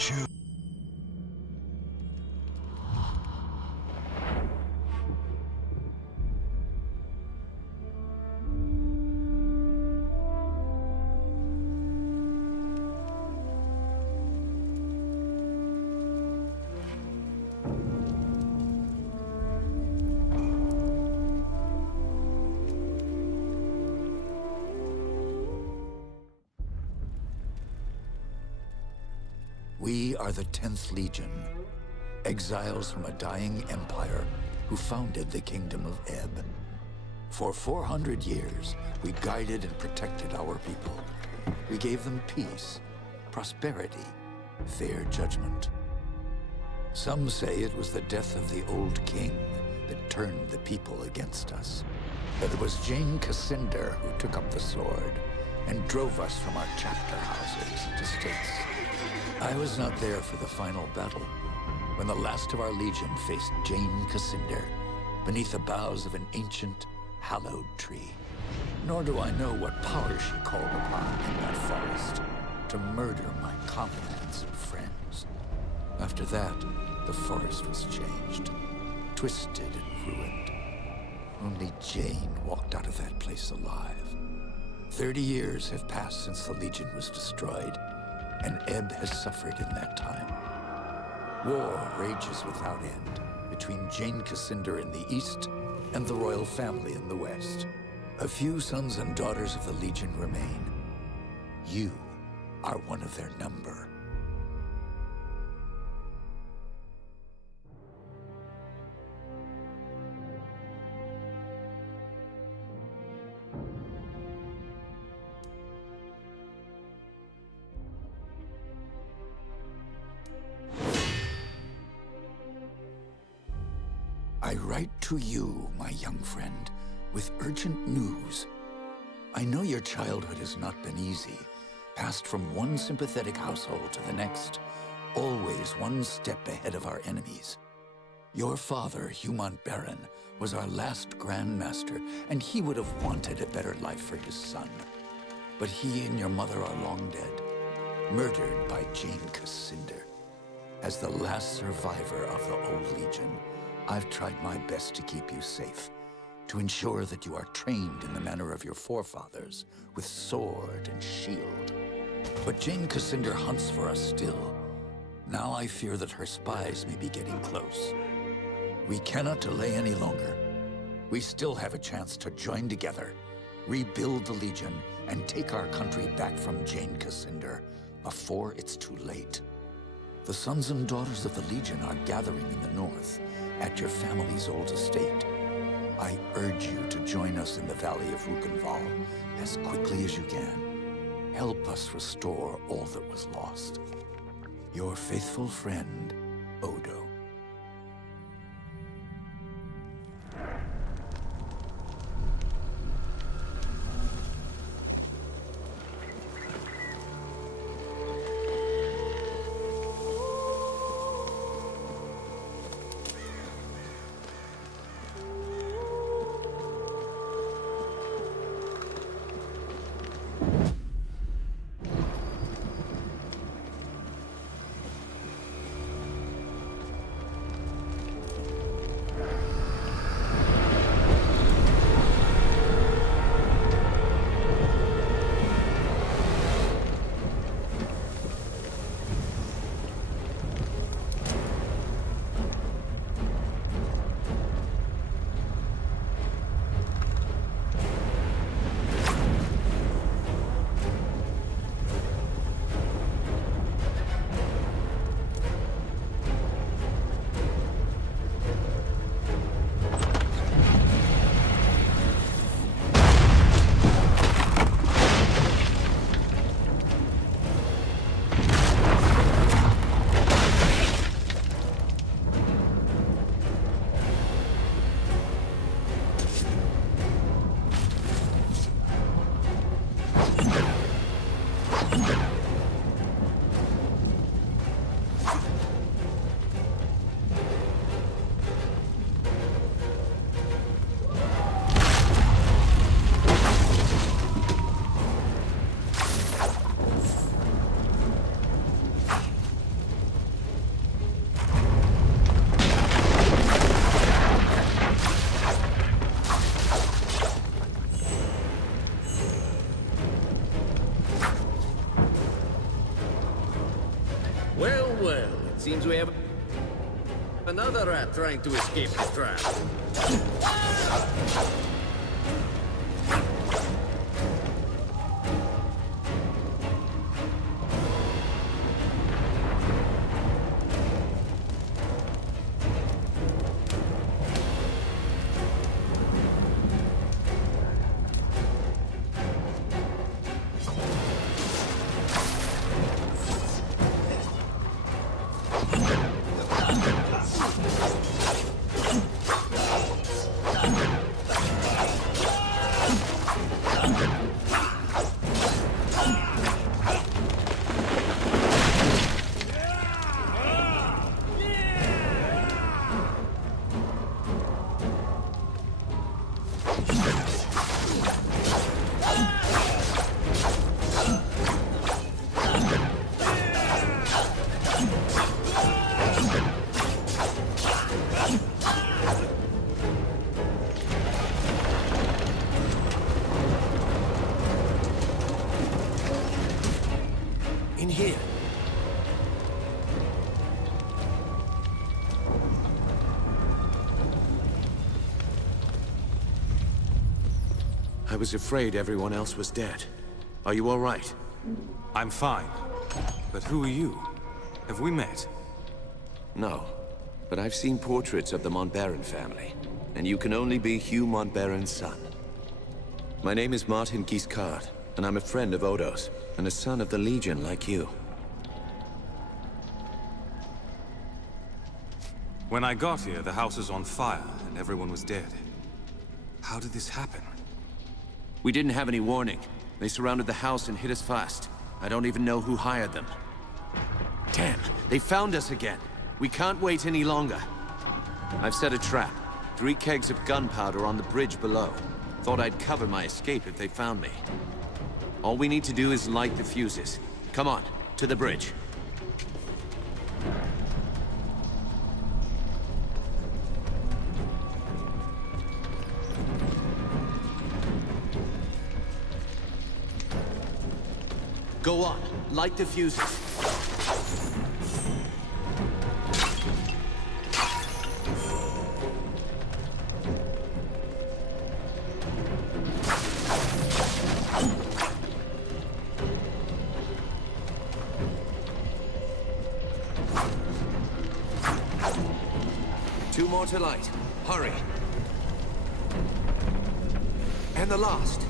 choose. We are the 10th Legion, exiles from a dying empire who founded the Kingdom of Ebb. For 400 years, we guided and protected our people. We gave them peace, prosperity, fair judgment. Some say it was the death of the old king that turned the people against us. But it was Jane Cassinder who took up the sword and drove us from our chapter houses to states. I was not there for the final battle, when the last of our legion faced Jane Cassinder beneath the boughs of an ancient, hallowed tree. Nor do I know what power she called upon in that forest to murder my comrades and friends. After that, the forest was changed, twisted and ruined. Only Jane walked out of that place alive. 30 years have passed since the Legion was destroyed, and Ebb has suffered in that time. War rages without end between Jane Cassinder in the east and the royal family in the west. A few sons and daughters of the Legion remain. You are one of their number. I write to you, my young friend, with urgent news. I know your childhood has not been easy, passed from one sympathetic household to the next, always one step ahead of our enemies. Your father, Humont Baron, was our last Grand Master, and he would have wanted a better life for his son. But he and your mother are long dead, murdered by Jane Cassinder. As the last survivor of the old Legion, I've tried my best to keep you safe, to ensure that you are trained in the manner of your forefathers, with sword and shield. But Jane Cassinder hunts for us still. Now I fear that her spies may be getting close. We cannot delay any longer. We still have a chance to join together, rebuild the Legion, and take our country back from Jane Cassinder before it's too late. The sons and daughters of the Legion are gathering in the north, at your family's old estate. I urge you to join us in the Valley of Rukenval as quickly as you can. Help us restore all that was lost. Your faithful friend, Odo. Well, well, it seems we have another rat trying to escape the trap. In here. I was afraid everyone else was dead. Are you all right? I'm fine. But who are you? Have we met? No. But I've seen portraits of the Montbaron family. And you can only be Hugh Montbaron's son. My name is Martin Giscard, and I'm a friend of Odo's, and a son of the Legion like you. When I got here, the house was on fire, and everyone was dead. How did this happen? We didn't have any warning. They surrounded the house and hit us fast. I don't even know who hired them. Damn, they found us again. We can't wait any longer. I've set a trap. 3 kegs of gunpowder on the bridge below. Thought I'd cover my escape if they found me. All we need to do is light the fuses. Come on, to the bridge. Go on, light the fuses. 2 more to light. Hurry. And the last.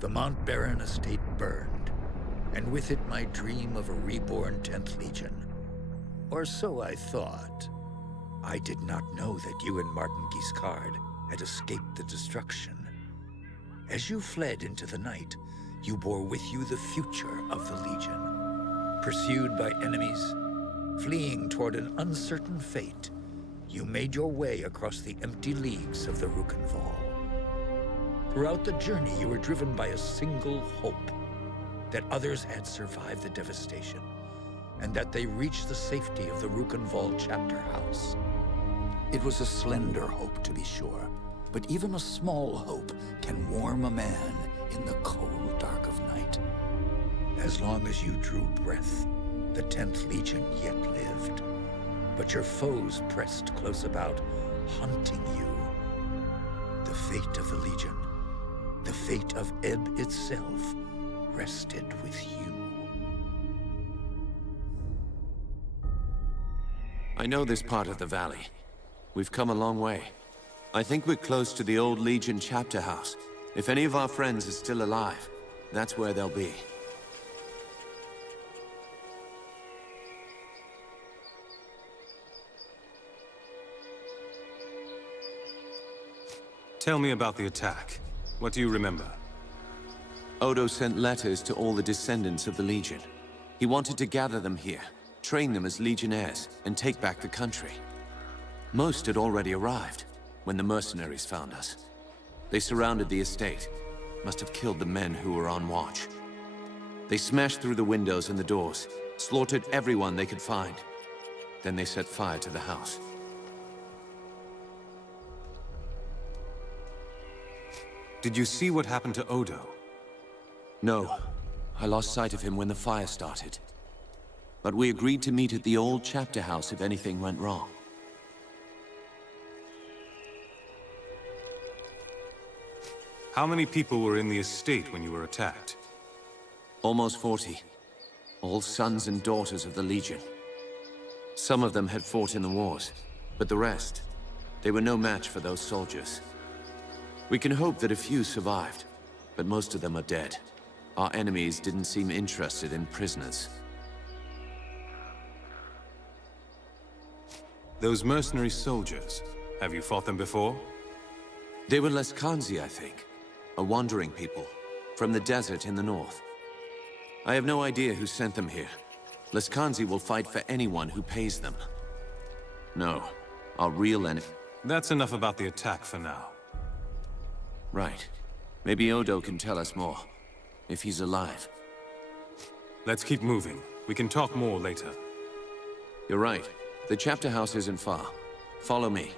The Montbaron estate burned, and with it my dream of a reborn 10th Legion. Or so I thought. I did not know that you and Martin Giscard had escaped the destruction. As you fled into the night, you bore with you the future of the Legion. Pursued by enemies, fleeing toward an uncertain fate, you made your way across the empty leagues of the Rukenval. Throughout the journey, you were driven by a single hope, that others had survived the devastation, and that they reached the safety of the Rukenval chapter house. It was a slender hope, to be sure, but even a small hope can warm a man in the cold dark of night. As long as you drew breath, the 10th Legion yet lived, but your foes pressed close about, hunting you. The fate of the Legion, the fate of Ebb itself, rested with you. I know this part of the valley. We've come a long way. I think we're close to the old Legion chapter house. If any of our friends are still alive, that's where they'll be. Tell me about the attack. What do you remember? Odo sent letters to all the descendants of the Legion. He wanted to gather them here, train them as Legionnaires, and take back the country. Most had already arrived when the mercenaries found us. They surrounded the estate. Must have killed the men who were on watch. They smashed through the windows and the doors, slaughtered everyone they could find. Then they set fire to the house. Did you see what happened to Odo? No. I lost sight of him when the fire started. But we agreed to meet at the old chapter house if anything went wrong. How many people were in the estate when you were attacked? Almost 40. All sons and daughters of the Legion. Some of them had fought in the wars, but the rest, they were no match for those soldiers. We can hope that a few survived, but most of them are dead. Our enemies didn't seem interested in prisoners. Those mercenary soldiers, have you fought them before? They were Leskanzi, I think. A wandering people, from the desert in the north. I have no idea who sent them here. Leskanzi will fight for anyone who pays them. No, our real enemy... That's enough about the attack for now. Right. Maybe Odo can tell us more, if he's alive. Let's keep moving. We can talk more later. You're right. The chapter house isn't far. Follow me.